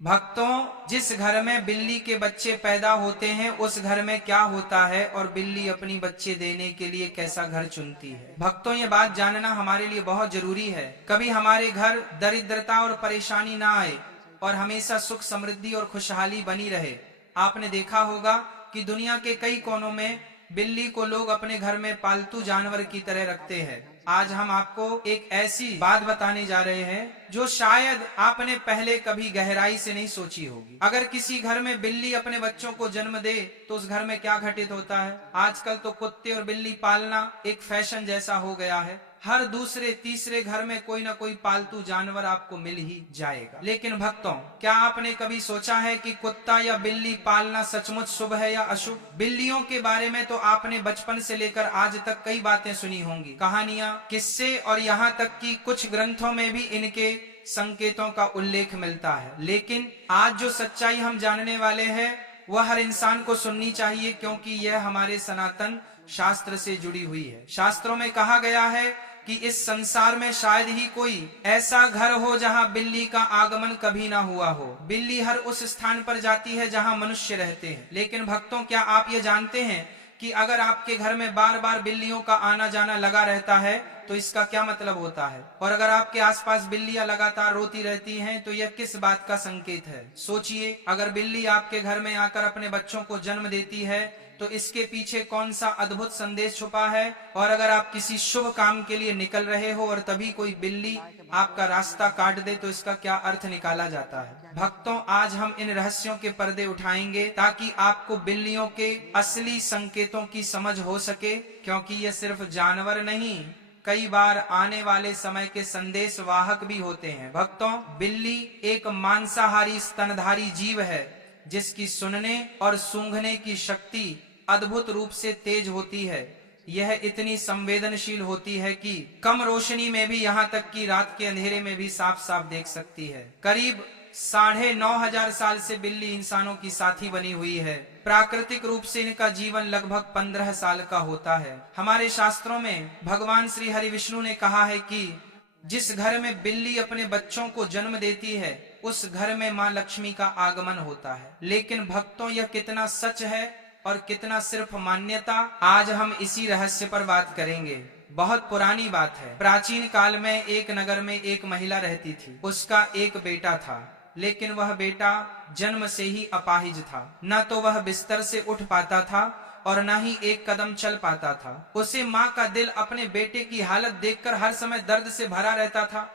भक्तों, जिस घर में बिल्ली के बच्चे पैदा होते हैं उस घर में क्या होता है और बिल्ली अपनी बच्चे देने के लिए कैसा घर चुनती है। भक्तों, ये बात जानना हमारे लिए बहुत जरूरी है। कभी हमारे घर दरिद्रता और परेशानी ना आए और हमेशा सुख समृद्धि और खुशहाली बनी रहे। आपने देखा होगा कि दुनिया के कई कोनों में बिल्ली को लोग अपने घर में पालतू जानवर की तरह रखते हैं। आज हम आपको एक ऐसी बात बताने जा रहे हैं जो शायद आपने पहले कभी गहराई से नहीं सोची होगी। अगर किसी घर में बिल्ली अपने बच्चों को जन्म दे तो उस घर में क्या घटित होता है। आजकल तो कुत्ते और बिल्ली पालना एक फैशन जैसा हो गया है। हर दूसरे तीसरे घर में कोई ना कोई पालतू जानवर आपको मिल ही जाएगा। लेकिन भक्तों, क्या आपने कभी सोचा है कि कुत्ता या बिल्ली पालना सचमुच शुभ है या अशुभ। बिल्लियों के बारे में तो आपने बचपन से लेकर आज तक कई बातें सुनी होंगी, कहानियां, किस्से, और यहाँ तक कि कुछ ग्रंथों में भी इनके संकेतों का उल्लेख मिलता है। लेकिन आज जो सच्चाई हम जानने वाले हैं वह हर इंसान को सुननी चाहिए, क्योंकि यह हमारे सनातन शास्त्र से जुड़ी हुई है। शास्त्रों में कहा गया है कि इस संसार में शायद ही कोई ऐसा घर हो जहां बिल्ली का आगमन कभी ना हुआ हो। बिल्ली हर उस स्थान पर जाती है जहां मनुष्य रहते हैं। लेकिन भक्तों, क्या आप ये जानते हैं कि अगर आपके घर में बार बार बिल्लियों का आना जाना लगा रहता है तो इसका क्या मतलब होता है। और अगर आपके आसपास बिल्लियां लगातार रोती रहती हैं तो यह किस बात का संकेत है। सोचिए, अगर बिल्ली आपके घर में आकर अपने बच्चों को जन्म देती है तो इसके पीछे कौन सा अद्भुत संदेश छुपा है। और अगर आप किसी शुभ काम के लिए निकल रहे हो और तभी कोई बिल्ली आपका रास्ता काट दे तो इसका क्या अर्थ निकाला जाता है। भक्तों, आज हम इन रहस्यों के पर्दे उठाएंगे ताकि आपको बिल्लियों के असली संकेतों की समझ हो सके, क्योंकि ये सिर्फ जानवर नहीं, कई बार आने वाले समय के संदेश वाहक भी होते हैं। भक्तों, बिल्ली एक मांसाहारी स्तनधारी जीव है जिसकी सुनने और सूंघने की शक्ति अद्भुत रूप से तेज होती है। यह इतनी संवेदनशील होती है कि कम रोशनी में भी, यहाँ तक कि रात के अंधेरे में भी साफ साफ देख सकती है। करीब 9,500 साल से बिल्ली इंसानों की साथी बनी हुई है। प्राकृतिक रूप से इनका जीवन लगभग 15 साल का होता है। हमारे शास्त्रों में भगवान श्री हरि विष्णु ने कहा है कि जिस घर में बिल्ली अपने बच्चों को जन्म देती है उस घर में माँ लक्ष्मी का आगमन होता है। लेकिन भक्तों, यह कितना सच है और कितना सिर्फ मान्यता, आज हम इसी रहस्य पर बात करेंगे। बहुत पुरानी बात है। प्राचीन काल में एक नगर में एक महिला रहती थी। उसका एक बेटा था, लेकिन वह बेटा जन्म से ही अपाहिज था। न तो वह बिस्तर से उठ पाता था और न ही एक कदम चल पाता था। उसे माँ का दिल अपने बेटे की हालत देखकर हर समय दर्द से भरा रहता था।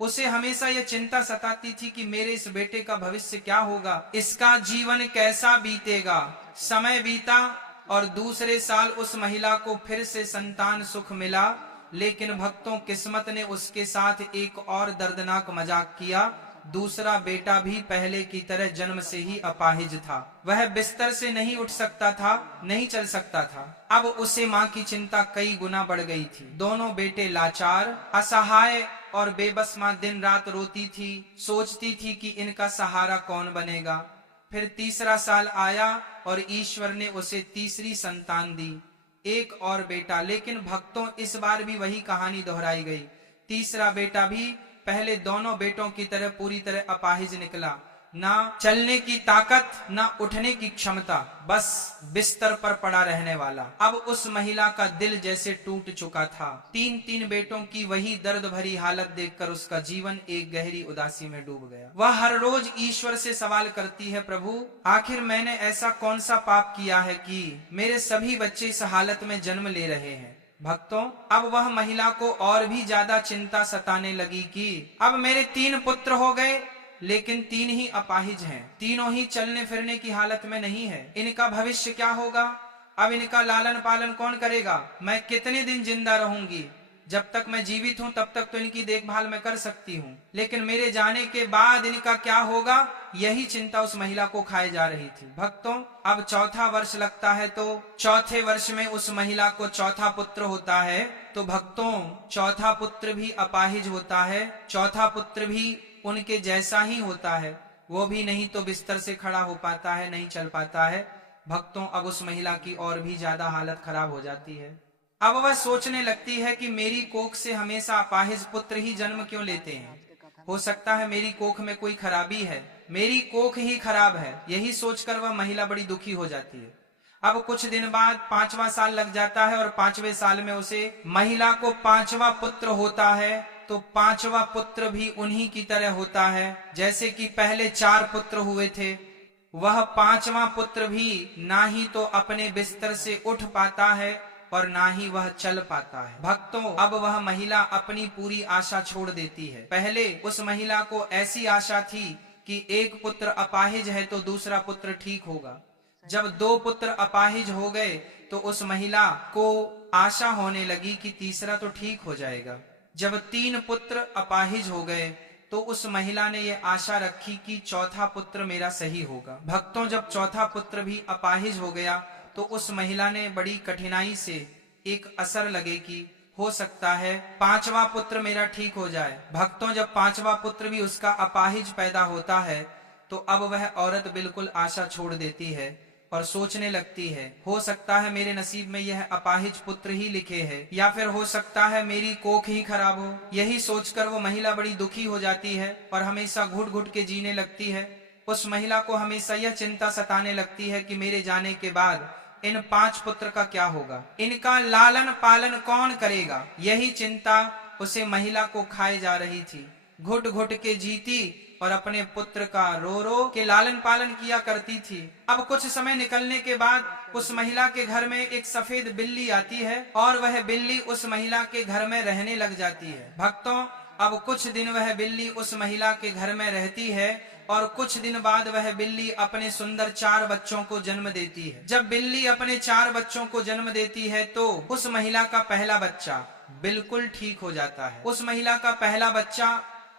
उसे हमेशा यह चिंता सताती थी कि मेरे इस बेटे का भविष्य क्या होगा, इसका जीवन कैसा बीतेगा। समय बीता और दूसरे साल उस महिला को फिर से संतान सुख मिला। लेकिन भक्तों, किस्मत ने उसके साथ एक और दर्दनाक मजाक किया। दूसरा बेटा भी पहले की तरह जन्म से ही अपाहिज था। वह बिस्तर से नहीं उठ सकता था, नहीं चल सकता था। अब उसे माँ की चिंता कई गुना बढ़ गई थी। दोनों बेटे लाचार, असहाय और बेबस माँ दिन रात रोती थी, सोचती थी कि इनका सहारा कौन बनेगा। फिर तीसरा साल आया और ईश्वर ने उसे तीसरी संतान दी, एक और बेटा। लेकिन भक्तों, इस बार भी वही कहानी दोहराई गई। तीसरा बेटा भी पहले दोनों बेटों की तरह पूरी तरह अपाहिज निकला। ना चलने की ताकत, ना उठने की क्षमता, बस बिस्तर पर पड़ा रहने वाला। अब उस महिला का दिल जैसे टूट चुका था। तीन बेटों की वही दर्द भरी हालत देखकर उसका जीवन एक गहरी उदासी में डूब गया। वह हर रोज ईश्वर से सवाल करती है, प्रभु, आखिर मैंने ऐसा कौन सा पाप किया है कि मेरे सभी बच्चे इस हालत में जन्म ले रहे हैं। भक्तों, अब वह महिला को और भी ज्यादा चिंता सताने लगी कि अब मेरे 3 पुत्र हो गए, लेकिन 3 ही अपाहिज हैं। तीनों ही चलने फिरने की हालत में नहीं है। इनका भविष्य क्या होगा। अब इनका लालन पालन कौन करेगा। मैं कितने दिन जिंदा रहूंगी। जब तक मैं जीवित हूं तब तक तो इनकी देखभाल मैं कर सकती हूं, लेकिन मेरे जाने के बाद इनका क्या होगा, यही चिंता उस महिला को खाए जा रही थी। भक्तों, अब चौथा वर्ष लगता है तो चौथे वर्ष में उस महिला को चौथा पुत्र होता है। तो भक्तों, चौथा पुत्र भी अपाहिज होता है। चौथा पुत्र भी उनके जैसा ही होता है। वो भी नहीं तो बिस्तर से खड़ा हो पाता है, नहीं चल पाता है। भक्तों, अब उस महिला की और भी ज्यादा हालत खराब हो जाती है। अब वह सोचने लगती है कि मेरी कोख से हमेशा अपाहिज पुत्र ही जन्म क्यों लेते हैं। हो सकता है मेरी कोख में कोई खराबी है, मेरी कोख ही खराब है, यही सोचकर वह महिला बड़ी दुखी हो जाती है। अब कुछ दिन बाद 5वां साल लग जाता है और 5वें साल में उसे महिला को 5वां पुत्र होता है। तो 5वां पुत्र भी उन्हीं की तरह होता है जैसे कि पहले 4 पुत्र हुए थे। वह 5वां पुत्र भी ना ही तो अपने बिस्तर से उठ पाता है और ना ही वह चल पाता है। भक्तों, अब वह महिला अपनी पूरी आशा छोड़ देती है। पहले उस महिला को ऐसी आशा थी कि एक पुत्र अपाहिज है तो दूसरा पुत्र ठीक होगा। जब 2 पुत्र अपाहिज हो गए तो उस महिला को आशा होने लगी कि तीसरा तो ठीक हो जाएगा। जब 3 पुत्र अपाहिज हो गए तो उस महिला ने यह आशा रखी कि चौथा पुत्र मेरा सही होगा। भक्तों, जब चौथा पुत्र भी अपाहिज हो गया तो उस महिला ने बड़ी कठिनाई से एक असर लगे कि हो सकता है 5वां पुत्र मेरा ठीक हो जाए। भक्तों, जब 5वां पुत्र भी उसका अपाहिज पैदा होता है तो अब वह औरत बिल्कुल आशा छोड़ देती है और सोचने लगती है, हो सकता है मेरे नसीब में यह अपाहिज पुत्र ही लिखे है, या फिर हो सकता है मेरी कोख ही खराब हो। यही सोचकर वो महिला बड़ी दुखी हो जाती है और हमेशा घुट घुट के जीने लगती है। उस महिला को हमेशा यह चिंता सताने लगती है कि मेरे जाने के बाद इन 5 पुत्र का क्या होगा, इनका लालन पालन कौन करेगा। यही चिंता उसे महिला को खाए जा रही थी। घुट घुट के जीती और अपने पुत्र का रो रो के लालन पालन किया करती थी। अब कुछ समय निकलने के बाद उस महिला के घर में एक सफेद बिल्ली आती है और वह बिल्ली उस महिला के घर में रहने लग जाती है। भक्तों, अब कुछ दिन वह बिल्ली उस महिला के घर में रहती है और कुछ दिन बाद वह बिल्ली अपने सुंदर 4 बच्चों को जन्म देती है। जब बिल्ली अपने 4 बच्चों को जन्म देती है तो उस महिला का पहला बच्चा बिल्कुल ठीक हो जाता है। उस महिला का पहला बच्चा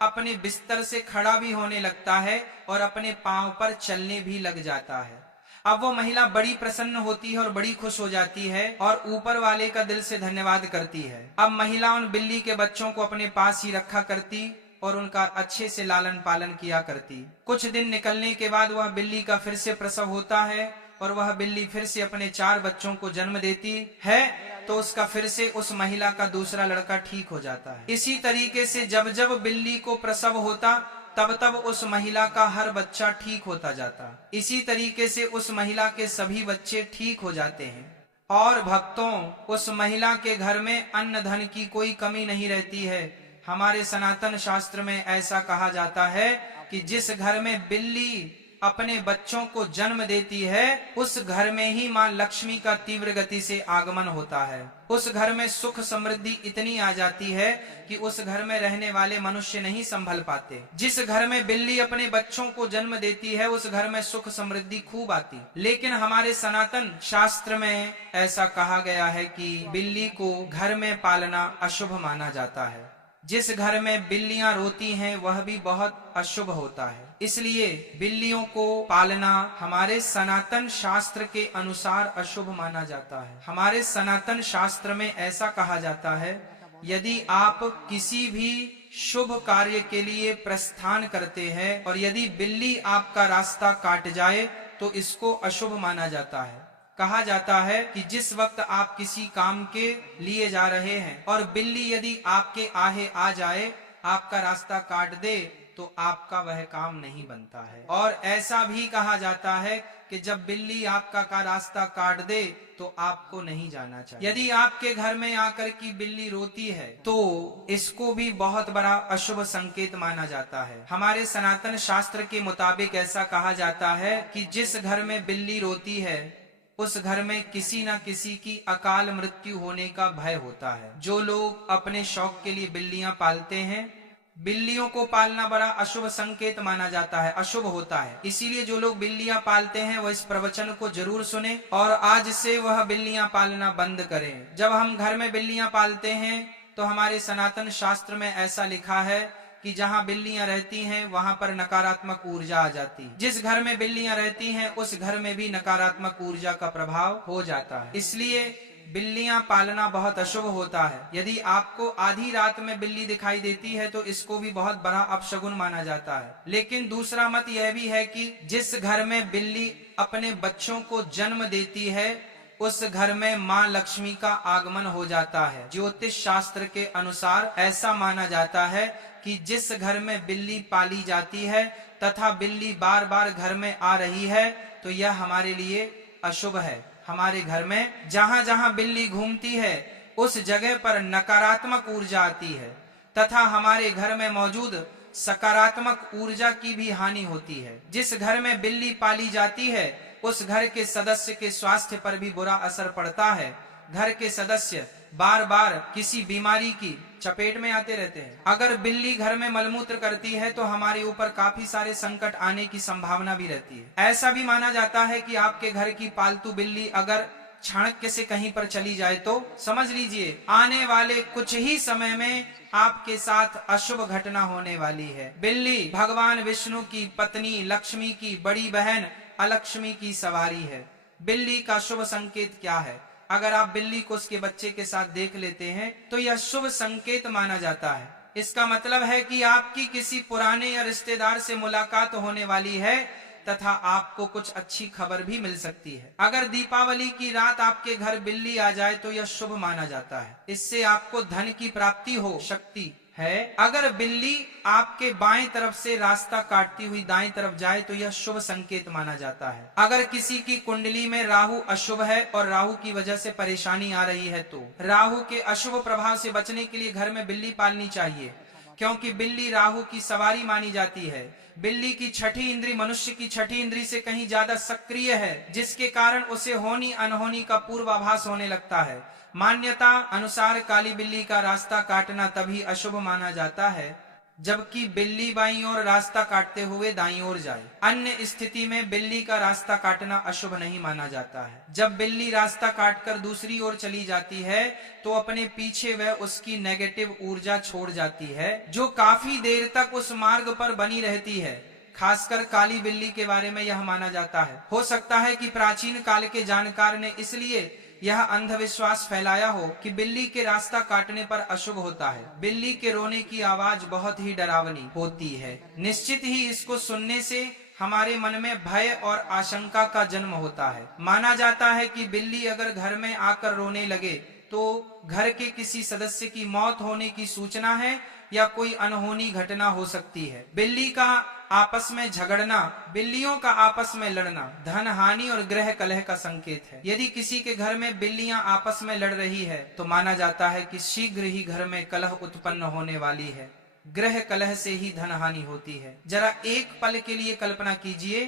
अपने बिस्तर से खड़ा भी होने लगता है और अपने पांव पर चलने भी लग जाता है। अब वो महिला बड़ी प्रसन्न होती है और बड़ी खुश हो जाती है और ऊपर वाले का दिल से धन्यवाद करती है। अब महिला उन बिल्ली के बच्चों को अपने पास ही रखा करती और उनका अच्छे से लालन पालन किया करती। कुछ दिन निकलने के बाद वह बिल्ली का फिर से प्रसव होता है और वह बिल्ली फिर से अपने 4 बच्चों को जन्म देती है तो उसका फिर से उस महिला का दूसरा लड़का ठीक हो जाता है। इसी तरीके से जब जब बिल्ली को प्रसव होता तब तब उस महिला का हर बच्चा ठीक होता जाता। इसी तरीके से उस महिला के सभी बच्चे ठीक हो जाते हैं। और भक्तों, उस महिला के घर में अन्न धन की कोई कमी नहीं रहती है। हमारे सनातन शास्त्र में ऐसा कहा जाता है कि जिस घर में बिल्ली अपने बच्चों को जन्म देती है उस घर में ही मां लक्ष्मी का तीव्र गति से आगमन होता है। उस घर में सुख समृद्धि इतनी आ जाती है कि उस घर में रहने वाले मनुष्य नहीं संभल पाते। जिस घर में बिल्ली अपने बच्चों को जन्म देती है उस घर में सुख समृद्धि खूब आती। लेकिन हमारे सनातन शास्त्र में ऐसा कहा गया है कि बिल्ली को घर में पालना अशुभ माना जाता है। जिस घर में बिल्लियां रोती हैं वह भी बहुत अशुभ होता है। इसलिए बिल्लियों को पालना हमारे सनातन शास्त्र के अनुसार अशुभ माना जाता है। हमारे सनातन शास्त्र में ऐसा कहा जाता है, यदि आप किसी भी शुभ कार्य के लिए प्रस्थान करते हैं और यदि बिल्ली आपका रास्ता काट जाए तो इसको अशुभ माना जाता है। कहा जाता है कि जिस वक्त आप किसी काम के लिए जा रहे हैं और बिल्ली यदि आपके आगे आ जाए, आपका रास्ता काट दे, तो आपका वह काम नहीं बनता है। और ऐसा भी कहा जाता है कि जब बिल्ली आपका का रास्ता काट दे तो आपको नहीं जाना चाहिए। यदि आपके घर में आकर की बिल्ली रोती है तो इसको भी बहुत बड़ा अशुभ संकेत माना जाता है। हमारे सनातन शास्त्र के मुताबिक ऐसा कहा जाता है कि जिस घर में बिल्ली रोती है उस घर में किसी न किसी की अकाल मृत्यु होने का भय होता है। जो लोग अपने शौक के लिए बिल्लियां पालते हैं, बिल्लियों को पालना बड़ा अशुभ संकेत माना जाता है, अशुभ होता है। इसीलिए जो लोग बिल्लियां पालते हैं वह इस प्रवचन को जरूर सुने और आज से वह बिल्लियां पालना बंद करें। जब हम घर में बिल्लियां पालते हैं तो हमारे सनातन शास्त्र में ऐसा लिखा है कि जहाँ बिल्लियां रहती हैं वहां पर नकारात्मक ऊर्जा आ जाती है। जिस घर में बिल्लियां रहती हैं उस घर में भी नकारात्मक ऊर्जा का प्रभाव हो जाता है। इसलिए बिल्लियां पालना बहुत अशुभ होता है। यदि आपको आधी रात में बिल्ली दिखाई देती है तो इसको भी बहुत बड़ा अपशगुन माना जाता है। लेकिन दूसरा मत यह भी है कि जिस घर में बिल्ली अपने बच्चों को जन्म देती है उस घर में माँ लक्ष्मी का आगमन हो जाता है। ज्योतिष शास्त्र के अनुसार ऐसा माना जाता है कि जिस घर में बिल्ली पाली जाती है तथा बिल्ली बार बार घर में आ रही है तो यह हमारे लिए अशुभ है। हमारे घर में जहां जहां बिल्ली घूमती है उस जगह पर नकारात्मक ऊर्जा आती है तथा हमारे घर में मौजूद सकारात्मक ऊर्जा की भी हानि होती है। जिस घर में बिल्ली पाली जाती है उस घर के सदस्य के स्वास्थ्य पर भी बुरा असर पड़ता है। घर के सदस्य बार बार किसी बीमारी की चपेट में आते रहते हैं। अगर बिल्ली घर में मलमूत्र करती है तो हमारे ऊपर काफी सारे संकट आने की संभावना भी रहती है। ऐसा भी माना जाता है कि आपके घर की पालतू बिल्ली अगर चाणक्य से कहीं पर चली जाए तो समझ लीजिए आने वाले कुछ ही समय में आपके साथ अशुभ घटना होने वाली है। बिल्ली भगवान विष्णु की पत्नी लक्ष्मी की बड़ी बहन अलक्ष्मी की सवारी है। बिल्ली का शुभ संकेत क्या है? अगर आप बिल्ली को उसके बच्चे के साथ देख लेते हैं तो यह शुभ संकेत माना जाता है। इसका मतलब है कि आपकी किसी पुराने या रिश्तेदार से मुलाकात होने वाली है तथा आपको कुछ अच्छी खबर भी मिल सकती है। अगर दीपावली की रात आपके घर बिल्ली आ जाए तो यह शुभ माना जाता है। इससे आपको धन की प्राप्ति हो सकती है। अगर बिल्ली आपके बाएं तरफ से रास्ता काटती हुई दाएं तरफ जाए तो यह शुभ संकेत माना जाता है। अगर किसी की कुंडली में राहु अशुभ है और राहु की वजह से परेशानी आ रही है तो राहु के अशुभ प्रभाव से बचने के लिए घर में बिल्ली पालनी चाहिए, क्योंकि बिल्ली राहु की सवारी मानी जाती है। बिल्ली की छठी इंद्री मनुष्य की छठी इंद्री से कहीं ज्यादा सक्रिय है, जिसके कारण उसे होनी अनहोनी का पूर्वाभास होने लगता है। मान्यता अनुसार काली बिल्ली का रास्ता काटना तभी अशुभ माना जाता है जबकि बिल्ली बाईं ओर रास्ता काटते हुए दाईं ओर जाए। अन्य स्थिति में बिल्ली का रास्ता काटना अशुभ नहीं माना जाता है। जब बिल्ली रास्ता काटकर दूसरी ओर चली जाती है तो अपने पीछे वह उसकी नेगेटिव ऊर्जा छोड़ जाती है जो काफी देर तक उस मार्ग पर बनी रहती है। खासकर काली बिल्ली के बारे में यह माना जाता है। हो सकता है कि प्राचीन काल के जानकार ने इसलिए यह अंधविश्वास फैलाया हो कि बिल्ली के रास्ता काटने पर अशुभ होता है। बिल्ली के रोने की आवाज बहुत ही डरावनी होती है। निश्चित ही इसको सुनने से हमारे मन में भय और आशंका का जन्म होता है। माना जाता है कि बिल्ली अगर घर में आकर रोने लगे तो घर के किसी सदस्य की मौत होने की सूचना है या कोई अनहोनी घटना हो सकती है। बिल्ली का आपस में झगड़ना, बिल्लियों का आपस में लड़ना धन हानि और गृह कलह का संकेत है। यदि किसी के घर में बिल्लियां आपस में लड़ रही है तो माना जाता है कि शीघ्र ही घर में कलह उत्पन्न होने वाली है। गृह कलह से ही धन हानि होती है। जरा एक पल के लिए कल्पना कीजिए,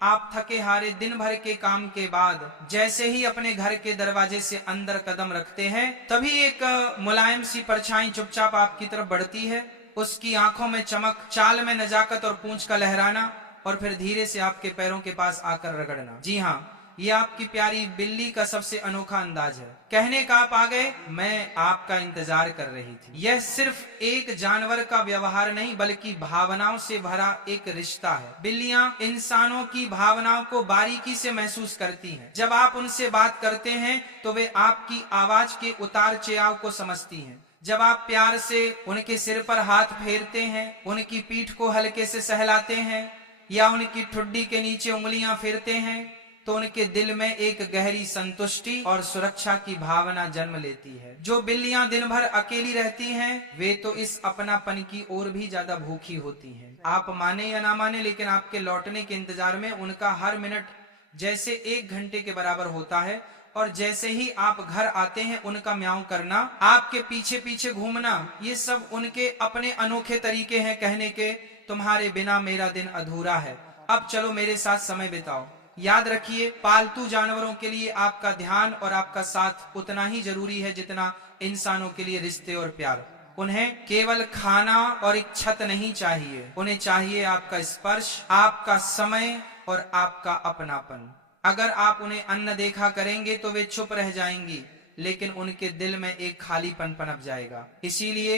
आप थके हारे दिन भर के काम के बाद जैसे ही अपने घर के दरवाजे से अंदर कदम रखते हैं तभी एक मुलायम सी परछाई चुपचाप आपकी तरफ बढ़ती है। उसकी आंखों में चमक, चाल में नजाकत और पूंछ का लहराना और फिर धीरे से आपके पैरों के पास आकर रगड़ना। जी हाँ, ये आपकी प्यारी बिल्ली का सबसे अनोखा अंदाज है। कहने का आप आ गए, मैं आपका इंतजार कर रही थी। यह सिर्फ एक जानवर का व्यवहार नहीं बल्कि भावनाओं से भरा एक रिश्ता है। बिल्लियां इंसानों की भावनाओं को बारीकी से महसूस करती हैं। जब आप उनसे बात करते हैं तो वे आपकी आवाज के उतार चढ़ाव को समझती हैं। जब आप प्यार से उनके सिर पर हाथ फेरते हैं, उनकी पीठ को हल्के से सहलाते हैं या उनकी ठुड्डी के नीचे उंगलियां फेरते हैं तो उनके दिल में एक गहरी संतुष्टि और सुरक्षा की भावना जन्म लेती है। जो बिल्लियां दिन भर अकेली रहती हैं वे तो इस अपनापन की ओर भी ज्यादा भूखी होती हैं। आप माने या ना माने, लेकिन आपके लौटने के इंतजार में उनका हर मिनट जैसे 1 घंटे के बराबर होता है और जैसे ही आप घर आते हैं उनका म्याऊं करना, आपके पीछे पीछे घूमना, ये सब उनके अपने अनोखे तरीके हैं कहने के, तुम्हारे बिना मेरा दिन अधूरा है, अब चलो मेरे साथ समय बिताओ। याद रखिए, पालतू जानवरों के लिए आपका ध्यान और आपका साथ उतना ही जरूरी है जितना इंसानों के लिए रिश्ते और प्यार। उन्हें केवल खाना और एक छत नहीं चाहिए, उन्हें चाहिए आपका स्पर्श, आपका समय और आपका अपनापन। अगर आप उन्हें अन्न देखा करेंगे तो वे चुप रह जाएंगी, लेकिन उनके दिल में एक खालीपन पनप जाएगा। इसीलिए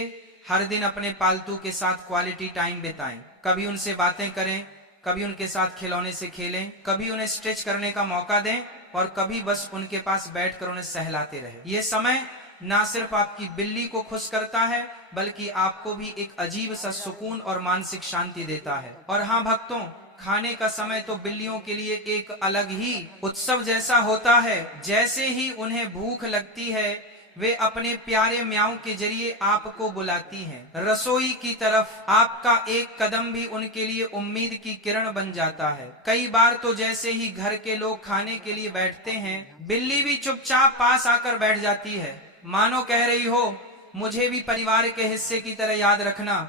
हर दिन अपने पालतू के साथ क्वालिटी टाइम बिताएं। कभी उनसे बातें करें, कभी उनके साथ खिलौने से खेलें, कभी उन्हें स्ट्रेच करने का मौका दें और कभी बस उनके पास बैठकर उन्हें सहलाते रहें। यह समय ना सिर्फ आपकी बिल्ली को खुश करता है बल्कि आपको भी एक अजीब सा सुकून और मानसिक शांति देता है। और हाँ भक्तों, खाने का समय तो बिल्लियों के लिए एक अलग ही उत्सव जैसा होता है। जैसे ही उन्हें भूख लगती है वे अपने प्यारे म्याऊं के जरिए आपको बुलाती हैं। रसोई की तरफ आपका एक कदम भी उनके लिए उम्मीद की किरण बन जाता है। कई बार तो जैसे ही घर के लोग खाने के लिए बैठते हैं, बिल्ली भी चुपचाप पास आकर बैठ जाती है, मानो कह रही हो, मुझे भी परिवार के हिस्से की तरह याद रखना,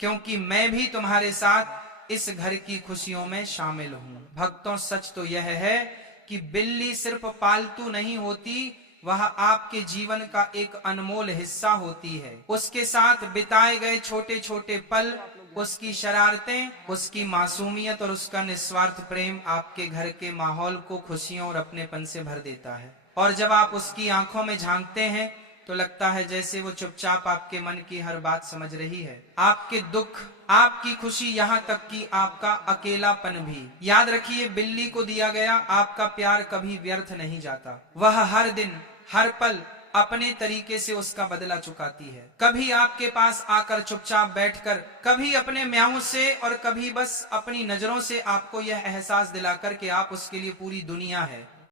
क्योंकि मैं भी तुम्हारे साथ इस घर की खुशियों में शामिल हूँ। भक्तों, सच तो यह है कि बिल्ली सिर्फ पालतू नहीं होती, वह आपके जीवन का एक अनमोल हिस्सा होती है। उसके साथ बिताए गए छोटे छोटे पल, उसकी शरारतें, उसकी मासूमियत और उसका निस्वार्थ प्रेम आपके घर के माहौल को खुशियों और अपनेपन से भर देता है। और जब आप उसकी आंखों में झांकते हैं तो लगता है जैसे वो चुपचाप आपके मन की हर बात समझ रही है, आपके दुख, आपकी खुशी, यहाँ तक कि आपका अकेलापन भी। याद रखिए, बिल्ली को दिया गया आपका प्यार कभी व्यर्थ नहीं जाता। वह हर दिन, हर पल अपने तरीके से उसका बदला चुकाती है। कभी आपके पास आकर चुपचाप बैठकर, कभी अपने म्याऊं से, और कभी बस अपनी नजरों से आपको यह एहसास दिलाकर कि आप उसके लिए पूरी दुनिया है।